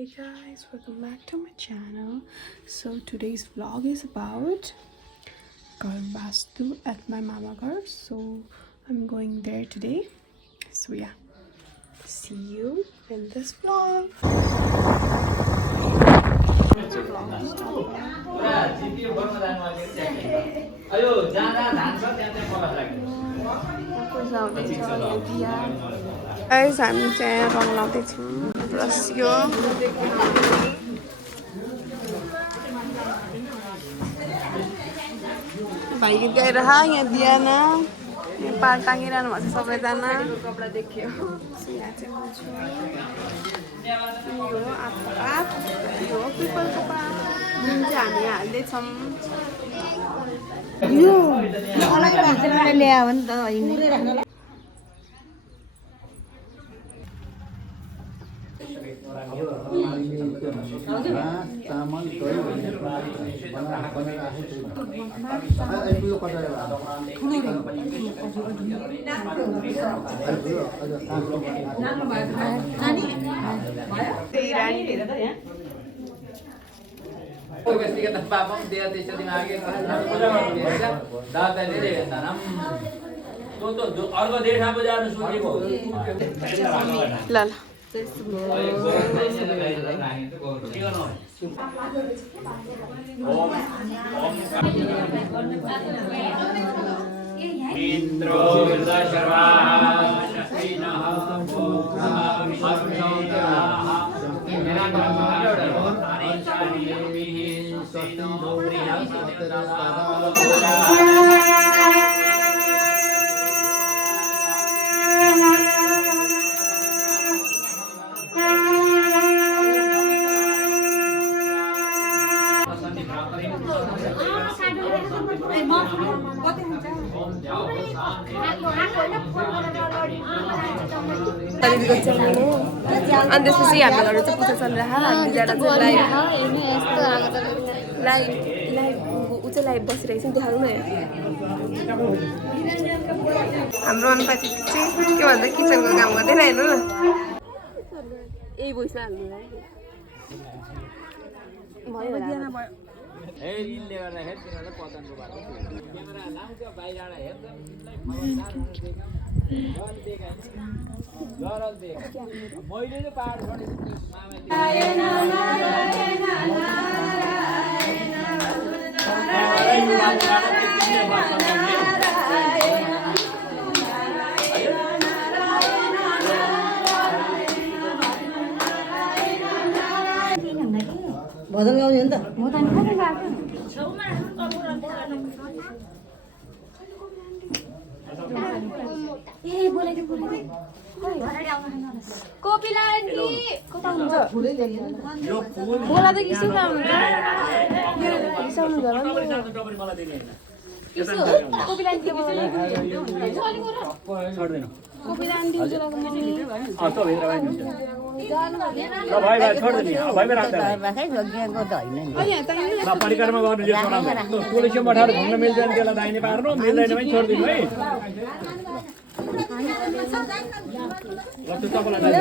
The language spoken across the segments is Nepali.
Hey guys, welcome back to my channel. So today's vlog is about Karbastu at my mama घर. So I'm going there today. So yeah, see you in this vlog. Guys, हामी चाहिँ रङ लाउँदैछौँ प्लस यो भाइ गीत गाइरह यहाँ दियाना यहाँ पार टाँगिरहनु भएको छ सबैजना कपडा देखियो यहाँ चाहिँ म छु यो आँपको पात यो पिपलको पात जुन चाहिँ हामी हाल्दैछौँ यो मलाई भाषाबाट ल्यायो भने त होइन चामल ल इंद्रो शक्तिनः अनि त्यसपछि हामीहरू चाहिँ पूजा चलिरहेको हामी दुईजना चाहिँ लाइभ ऊ चाहिँ लाइभ बसिरहेको छ नि देखाउनु न हाम्रो अनुपाति चाहिँ के भन्छ किचनको काम गर्दैन हेर्नु न यही भोइसमा हाल्नु भयो रिलले गर्दाखेरि तिनीहरूलाई पतनको भएको क्यामेरा लाउँछ बाहिरबाट हेर्छ जरल देख मैले चाहिँ पहाड छोडेको भजन गाउने हो नि त कोपिला आन्टी कता हुनुहुन्छ बोला त किसो हुन्छ रिसाउनु होला किसो कोपिला आन्टी छोड्दैन कोपिला आन्टी उजलाको मम्मी त भित्र भाइ हुन्छ ल भाइ छोड्दैन भाइ राख्दा राखै लगिएको त होइन नि ल परिक्रमा गर्नु यो चलाउँदा पुलिसको मठाएर घुम्न मिल्छ नि त्यसलाई दाहिने पार्नु मिल्दैन भने छोड्दिनु है ल त्यो तपाईँलाई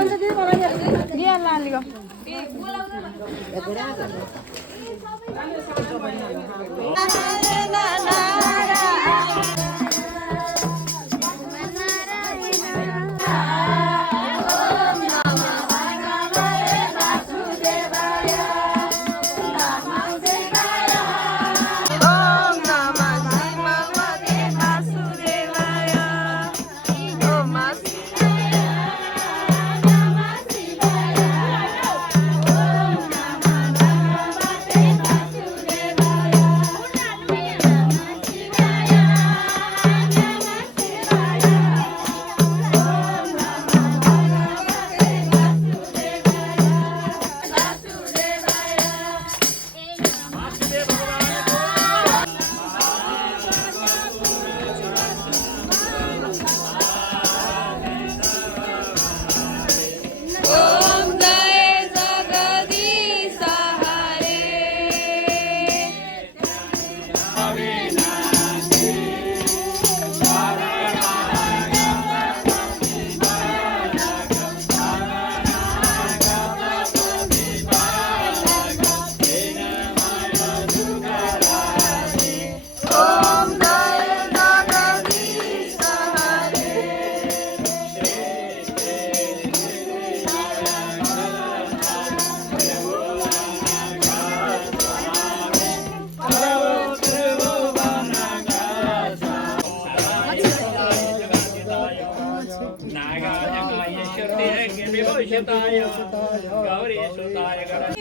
देवघर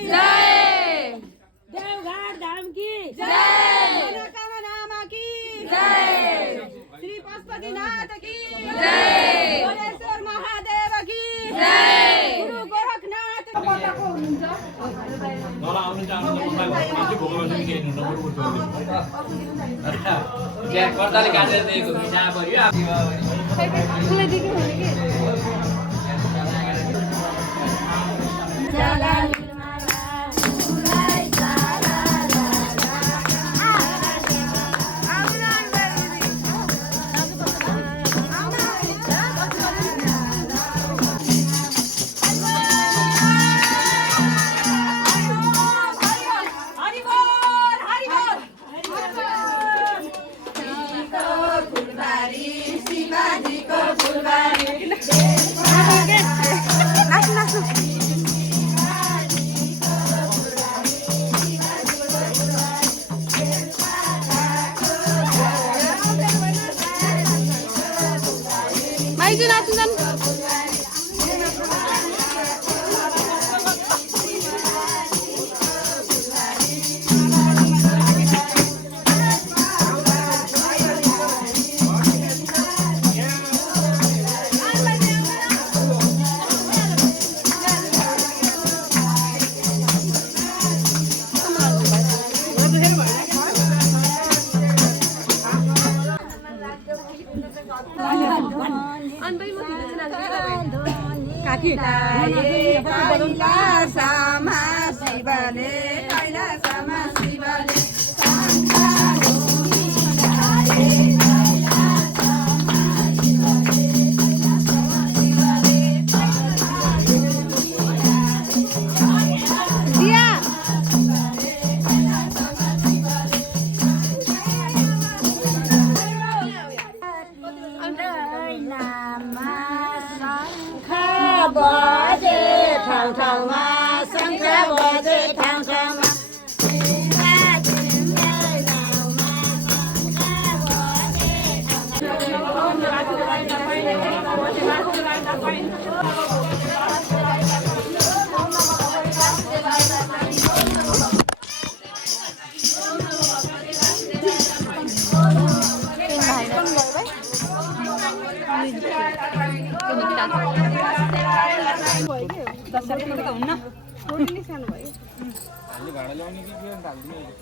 धाम की जय, मनोकामना मां की जय, श्री पशुपतिनाथ की जय, भोलेश्वर महादेव की जय, गुरु गोरखनाथ कैलासमा शिवले कैलासमा शिवले बजे ठाउँ ठाउँमा शङ्ख बजे ठाउँ ठाउँमा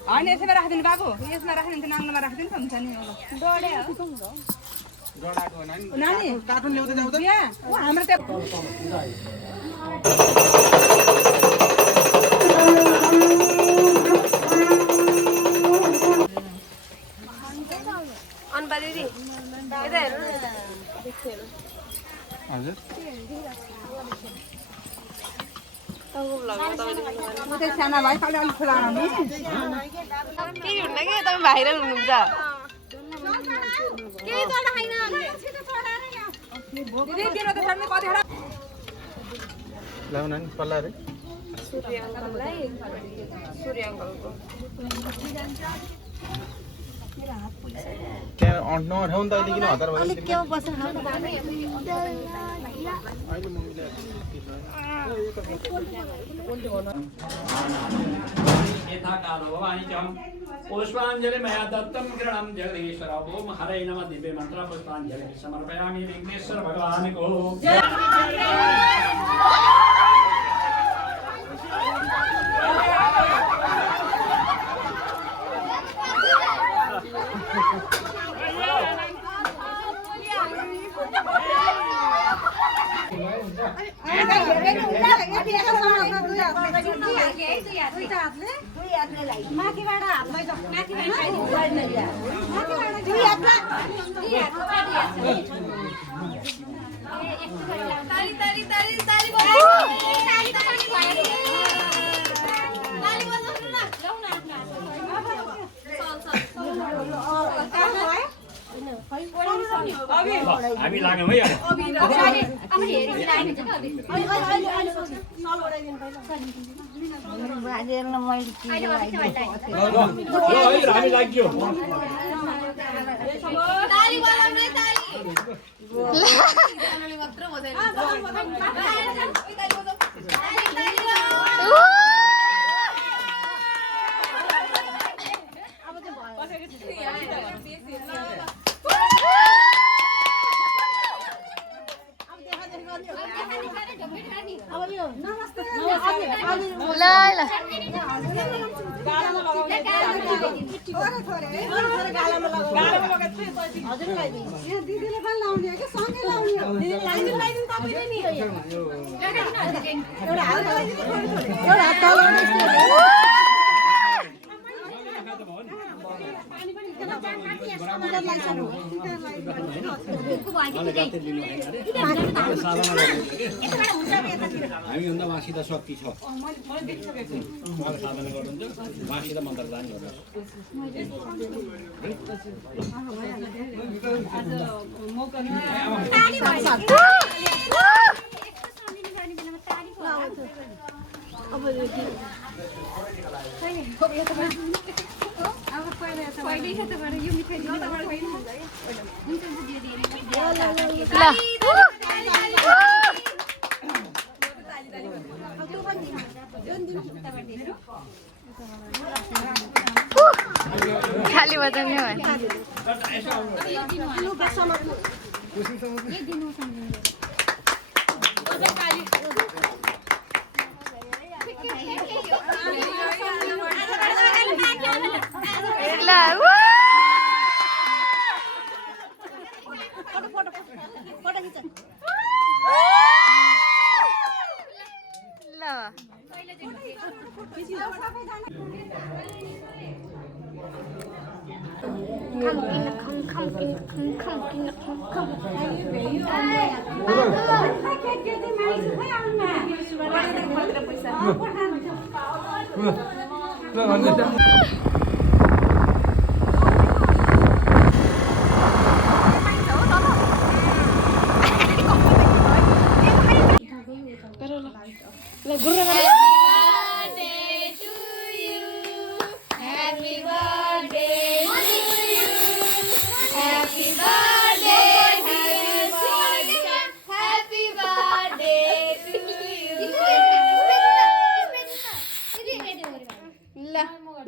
होइन यसैमा राखिदिनु बाबु यसमा राखिदिनु नाङ्लोमा राखिदिनु त हुन्छ नि नानी कार्टुन ल्याउँदै जाउँदा हाम्रो अनबा दिदी यता हेर्नु हजुर साना भाइ खालि अलिक खुला के हुन्न कि तपाईँ भाइरल हुनुहुन्छ ल्याउन नि पल्ला रे सूर्य अङ्कलको त्यहाँ नठाउँ नि त अहिले किन हतार भयो पुष्पांजलि मया दत्तम गृहम जगदीश्वर ओम हरे नमः दिव्य मंत्र पुष्पांजलि समर्पयामि विघ्नेश्वर भगवान को हामी लाग्यौँ है हामी लाग्यो Oh! ल गालामा लगाउने थोरै थोरै गालामा लगाउने हजुरलाई दिनु यहाँ दिदीले पनि लाउने हो कि सँगै लाउने हो दिदीले लाइदिनु तपाईले नि एउटा हात लगाइदिनु थोरै थोरै एउटा हात लगाउने हामीभन्दा उहाँसित शक्ति छ उहाँले साधना गर्नुहुन्छ उहाँसित मन्त्रदान गर्नु खाली बजाउने हो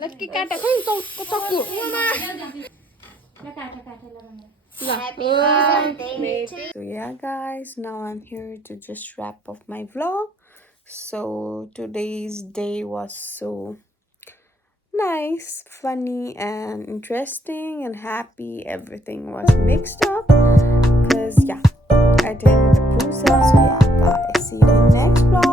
लटकी काटा खै चक्कु So yeah guys, now I'm here to just wrap up my vlog. So today's day was so nice, funny and interesting and happy. Everything was mixed up because yeah, I attended the puja. So yeah guys, see you in the next vlog.